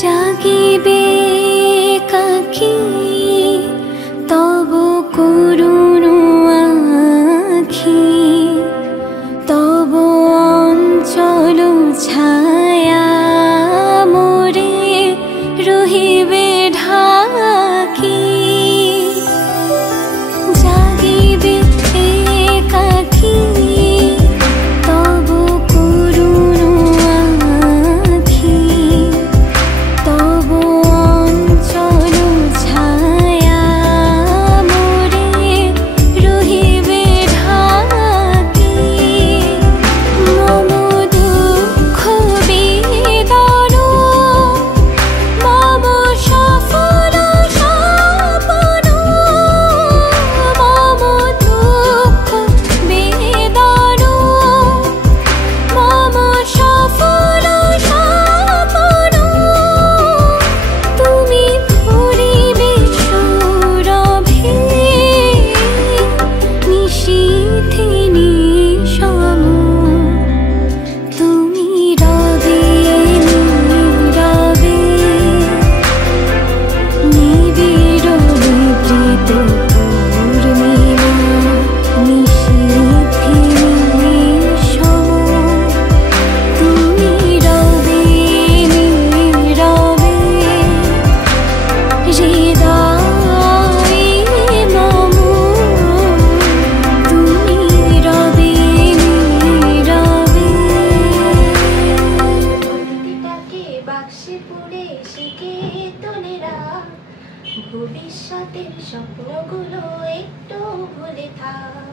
জাগিবে কাকি তব করুণ আখি, তব অঞ্চল ছায়া মোরে রহিবে ঢাকি। জাগিবে একাকী তব করুণ আখি, তব অঞ্চল ছায়া মোরে রহিবে ঢাকি। মম দুঃখ বেদন মম সফল স্বপন, মম দুঃখ বেদন মম সফল স্বপন। তুমি ভরিবে সৌরভে নিশীথে নিশম, তুমি রবে নীরবে নিবিড় নিভৃত পূর্ণিমা নিশীথে নিশম। তুমি রবে নীরবে হৃদয়ে মম, তুমি রবে নীরবে। প্রতিটাকে বাক্সে পুরে শিখে তোলেরা, ভবিষ্যতের স্বপ্নগুলো একটু ভুলে থাক।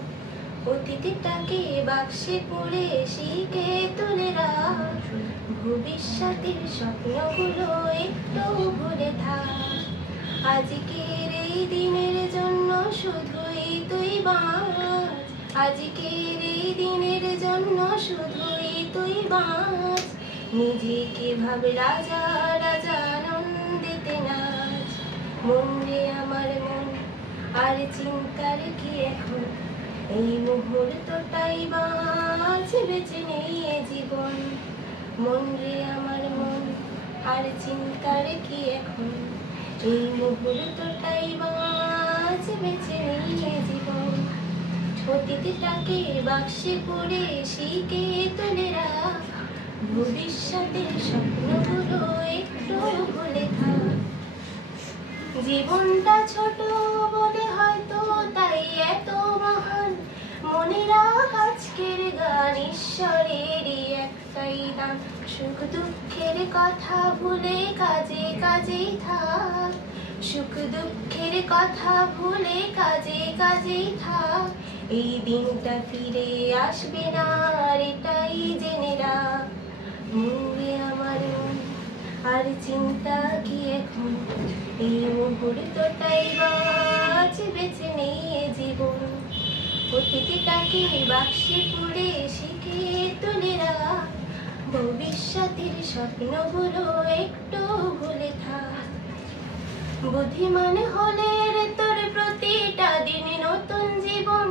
অতীতটাকে বাক্সে পুরে শিখে তোলেরা, ভবিষ্যতের স্বপ্নগুলো একটু ভুলে থাক। আজকের এই দিনের জন্য শুধুই তুই বাঁচ, আজকের এই দিনের জন্য শুধুই তুই বাঁচ। নিজেকে ভাব রাজা রাজা আনন্দেতে নাচ। মন রে আমার মন, আর চিন্তার কি এখন, এই মুহূর্তটাই বাঁচ, বেঁচে নেই এ জীবন। মন রে আমার মন, আর চিন্তার কি এখন, এই মুহূর্তটাই বাঁচ, বেঁচে নেই এ জীবন। অতীতটাকে বাক্সে পড়ে শিখে তোলেরা, ভবিষ্যতের স্বপ্নগুলো একটু ভুলে থাক। জীবনটা ছোট বলে হয়তো তাই এত মহান, মনে রাখ আজকের গান ঈশ্বরেরই একটাই দান। সুখ দুঃখের কথা ভুলে কাজে কাজেই থাক, সুখ দুঃখের কথা ভুলে কাজে কাজেই থাক। এই দিনটা ফিরে আসবে না আর এটাই জেনে রাখ। মন রে আমার মন, আর চিন্তা কি এখন, এই মুহূর্তটাই বাঁচ, বেঁচে নেই এ জীবন। অতীতটাকে বাক্সে পুরে শিখে তোলেরা, ভবিষ্যতের স্বপ্নগুলো একটু ভুলে থাক। বুদ্ধিমান হলে রে তোর প্রতিটা দিনে নতুন জীবন,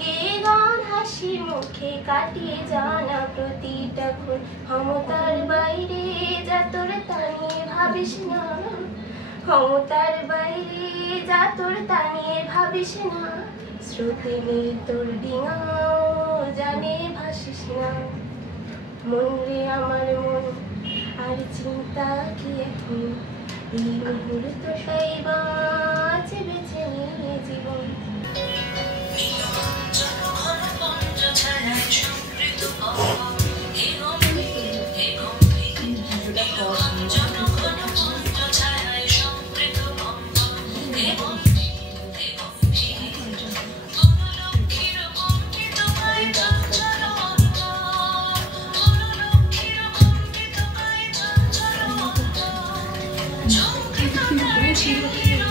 গেয়ে গান হাসি মুখে কাটিয়ে জানা প্রতিটা ক্ষণ। ক্ষমতার বাইরে যা তোর তা নিয়ে ভাবিস না, ক্ষমতার বাইরে যা তোর তা নিয়ে ভাবিস না। স্রোতে নেই তোর ডিঙাও জানে ভাসিস না। মন রে আমার মন, আর চিন্তা কি এখন, এই মুহূর্তটাই বাঁচ, বেঁচে নিয়ে জীবন। চিরদিন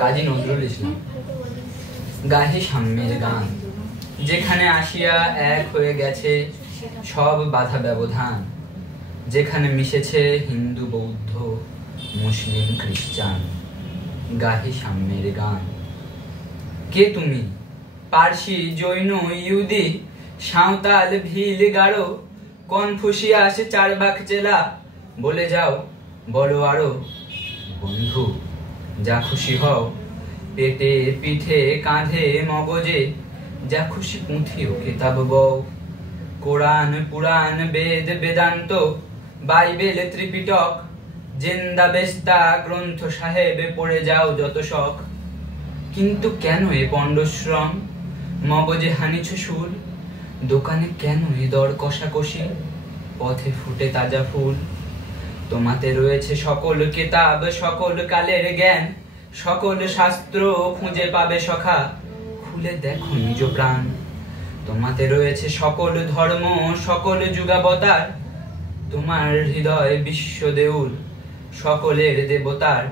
কাজী নজরুল ইসলাম। গাহি সাম্যের গান, যেখানে আসিয়া এক হয়ে গেছে সব বাধা ব্যবধান, যেখানে মিশেছে হিন্দু বৌদ্ধ মুসলিম খ্রিস্টান। গাহি সাম্যের গান। কে তুমি? পার্সি, জৈন, ইহুদি, সাঁওতাল, ভিল, গারো, কনফুসিয়াস, চারবাক চেলা, বলে যাও, বলো আরো। বন্ধু, যা খুশি হও, পেটে পিঠে কাঁধে মগজে, যা খুশি পুঁথিও কেতাব বও। কোরআন, পুরাণ, বেদ, বেদান্ত, বাইবেল, ত্রিপিটক, জেন্দা বেস্তা গ্রন্থ সাহেবে পড়ে যাও যত শখ। কিন্তু কেন এ পণ্ডশ্রম? মগজে হানিছ সুর, দোকানে কেন এ দর কষাকষি? পথে ফুটে তাজা ফুল। তোমাতে রয়েছে সকল কিতাব, সকল কালের জ্ঞান, সকল শাস্ত্র খুঁজে পাবে সখা, খুলে দেখো নিজ প্রাণ। তোমাতে রয়েছে সকল ধর্ম, সকল যুগাবতার, তোমার হৃদয় বিশ্ব দেউল, সকলের দেবতার।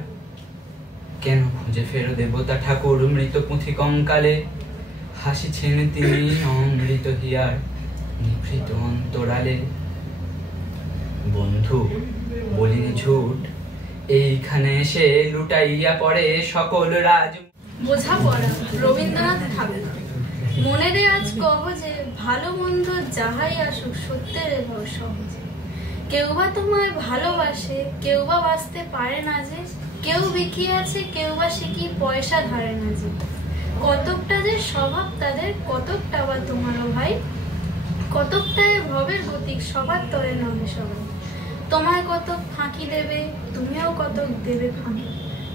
কেন খুঁজে ফেরো দেবতা ঠাকুর মৃত পুঁথি কঙ্কালে? হাসিছেন তিনি অমৃত হিয়ার নিভৃত অন্তরালে। বন্ধু, বলিনি ঝুট, এইখানে এসে লুটাইয়া পড়ে সকল রাজ। বোঝাপড়া, রবীন্দ্রনাথ ঠাকুর। মনে রে আজ কহ যে ভালো মন্দ যাহাই আসুক সত্যের এবার সহজে। কেউ বা তোমায় ভালোবাসে, কেউ বা বাঁচতে পারে না যে, কেউ বিকিয়ে আছে, কেউ বা সে কি পয়সা ধারে না যে। কতকটা যে স্বভাব তাদের, কতকটা বা তোমারও ভাই, কতকটা ভবের গতিক সবার তরে নহে সবাই। তোমায় কতক ফাঁকি দেবে, তুমিও কতক দেবে ফাঁকি,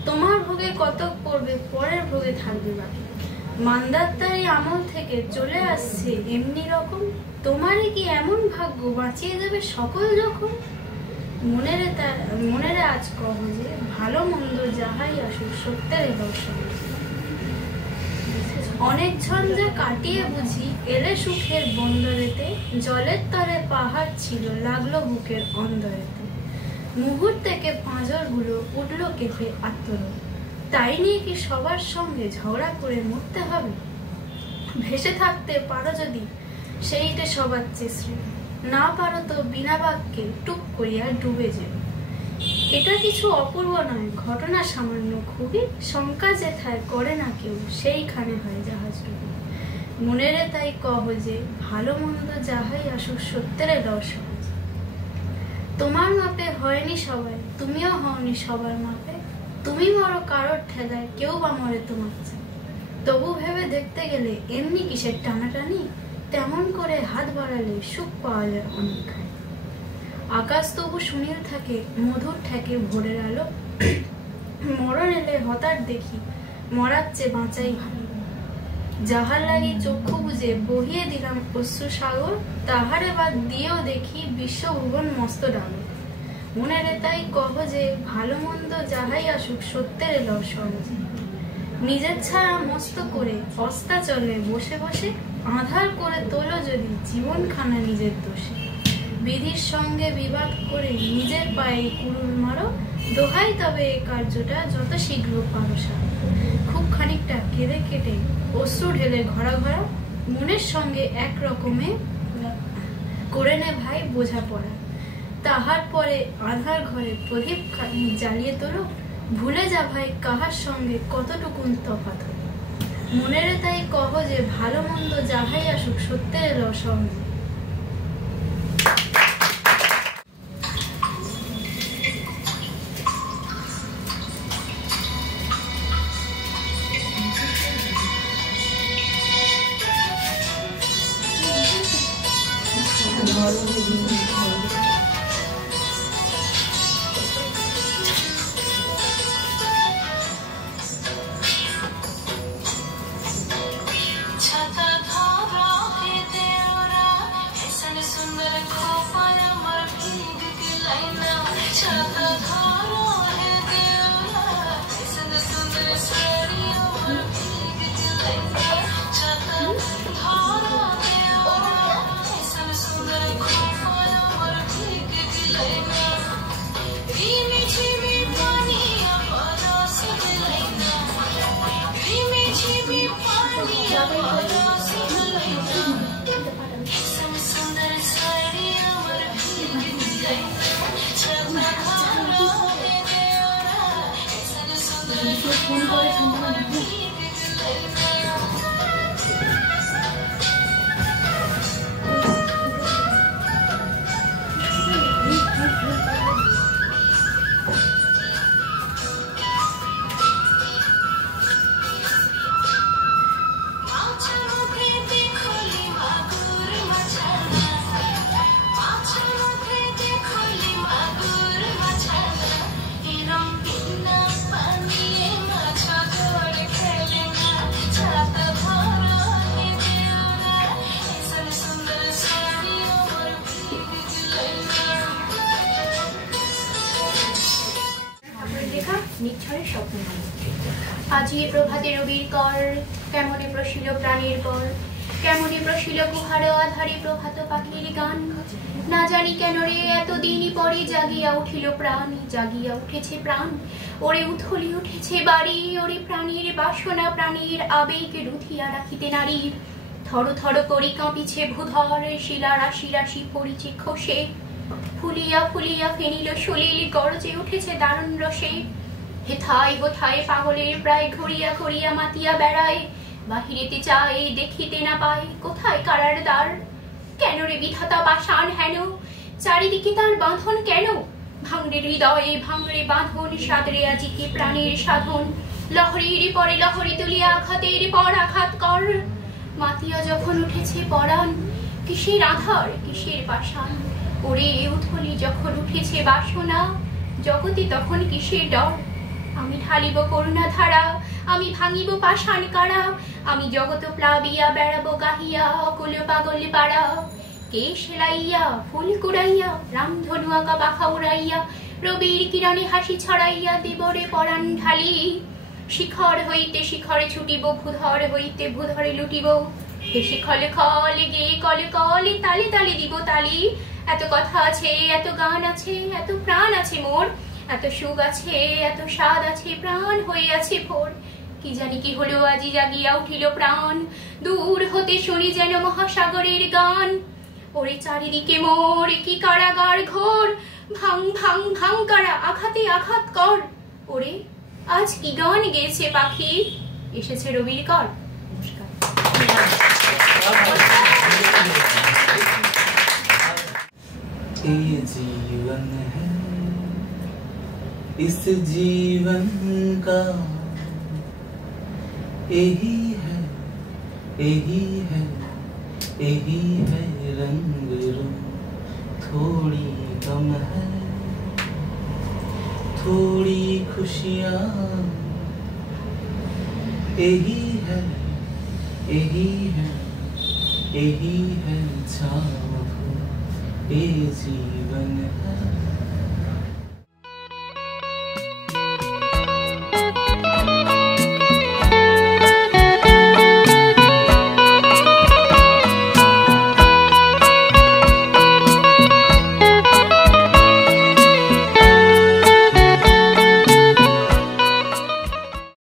তোমার ভোগে কতক পড়বে, পরের ভোগে থাকবে বাকি। মান্দাত্তারি আমল থেকে চলে আসছে এমনি রকম, তোমারই কি এমন ভাগ্য বাঁচিয়ে দেবে সকল যখন। মনেরে আজ কহ যে ভালো মন্দ যাহাই আসুক সত্যের এবার সহজ। অনেক ঝঞ্ঝা কাটিয়ে বুঝি এলে সুখের বন্দরেতে, জলের তরে পাহাড় ছিল লাগলো বুকের অন্দরেতে। মুহূর্তেকে পাঁজরগুলো উঠলো কেঁপে আত্মরোধ, তাই নিয়ে কি সবার সঙ্গে ঝগড়া করে মরতে হবে? ভেসে থাকতে পারো যদি সেইটে সবার চেষ্টা, না পারো তো বিনা বাক্যে টুক করিয়া ডুবে যেও। এটা কিছু অপূর্ব নয়, ঘটনা সামান্য খুবই, শঙ্কা যেথায় করে না কেউ সেইখানে হয় জাহাজ ডুবি। মনেরে তাই কহ যে ভালো মন্দ যাহাই আসুক সত্যের দর্শন। তোমার মাপে হয়নি সবাই, তুমিও হওনি সবার মাপে। তুমি মরো কারোর ঠেলায়, কেউ বা মরে তোমার চাই। তবু ভেবে দেখতে গেলে এমনি কিসের টানাটানি, তেমন করে হাত বাড়ালে সুখ পাওয়া যায় অনেকখানি। আকাশ তবু সুনীল থাকে, মধুর থাকে ভোরের আলো। মরণ এলে হঠাৎ দেখি মরার চেয়ে বাঁচাই ভালো। যাহার লাগি চক্ষু বুঝে বহিয়ে দিলাম অশ্রু সাগর, তাহারে বাদ দিয়েও দেখি বিশ্বভুবন মস্ত ডালো। মনেরে তাই কহ যে ভালো মন্দ যাহাই আসুক, সত্যের এলো সহজে। নিজের ছায়া মস্ত করে অস্তা চলে বসে বসে, আধার করে তোলো যদি জীবনখানা নিজের দোষে। বিধির সঙ্গে বিবাদ করে নিজের পায়ে কুড়ুল মারো, দোহাই তবে এই কার্যটা যত শীঘ্র পারো সারো। খুব খানিকটা কেঁদে কেটে অশ্রু ঢেলে ঘরা ঘরা, মনের সঙ্গে এক রকমে করে নে ভাই বোঝাপড়া। তাহার পরে আধার ঘরে প্রদীপ খানি জ্বালিয়ে তোলো, ভুলে যা ভাই কাহার সঙ্গে কতটুকুন তফাৎ হলো। মনেরে তাই কহ যে ভালো মন্দ যাহাই আসুক, সত্যের এলো সহজে। আজি প্রভাতে রবির কর, কেমনে প্রশিল প্রাণের পর, কেমনে প্রশিল গুহার আধারে প্রভাত পাখির গান। না জানি কেন রে এতদিনই পরে জাগিয়া উঠিল প্রাণ, জাগিয়া উঠেছে প্রাণ। ওরে উথলি উঠেছে বাড়ি, ওরে প্রাণীর বাসনা প্রাণীর আবেগ রুধিয়া রাখিতে নারীর। থর থর করি কাঁপিছে ভূধর, শিলা রাশি রাশি পড়িছে খসে। ফুলিয়া ফুলিয়া ফেনিল সলিল, গরজে উঠেছে দারুণ রসে। হেথায় হোথায় পাগলের প্রায় ঘুরিয়া ঘুরিয়া মাতিয়া বেড়ায়। বাহিরেতে চাই দেখিতে না পায়, কোথায় কারার দ্বার। কেন রে বিধাতা পাষাণ হেন, চারিদিকে তার বাঁধন কেন। ভাঙরে হৃদয়ে ভাঙরে বাঁধন, সাদরে আজিকে প্রাণের সাধন। লহরীর পরে লহরী তুলিয়া আঘাতের পর আঘাত কর। মাতিয়া যখন উঠেছে পরাণ, কিসের আধার কিসের পাষাণ। ওরে উথলি যখন উঠেছে বাসনা, জগতে তখন কিসের ডর। আমি ঢালিব করুণা ধারা, আমি ভাঙিব পাষাণ কারা। আমি জগত প্লাবিয়া বেড়াবো গাহিয়া, অকুল পাগল পাড়া। কে সেলাইয়া ফুল কুড়াইয়া, রামধনু আঁকা পাখা উড়াইয়া। রবির কিরণে হাসি ছড়াইয়া দেবরে পরাণ ঢালি। শিখর হইতে শিখরে ছুটিব, ভূধর হইতে ভূধরে লুটিব। হেসে খলে খলে গে কলে কলে, তালে তালে দিব তালি। এত কথা আছে, এত গান আছে, এত প্রাণ আছে মোর। এত সুখ আছে, এত স্বাদ আছে, প্রাণ হয়ে আছে ভোর। কি জানি কি হলো আজি জাগিয়া উঠিল প্রাণ, দূর হতে শুনি যেন মহাসাগরের গান। ওরে চারিদিকে মোর কি কারাগার ঘোর, ভাঙ ভাঙ ভাঙ কারা আঘাতে আঘাত কর। ওরে আজ কি গান গেয়েছে পাখি, এসেছে রবির কর। নমস্কার। ये जीवन है, इस जीवन का यही है, यही है, यही है रंग रूप। थोड़ी गम है, थोड़ी खुशियाँ, यही है, यही है, यही है छाँव, ये जीवन है।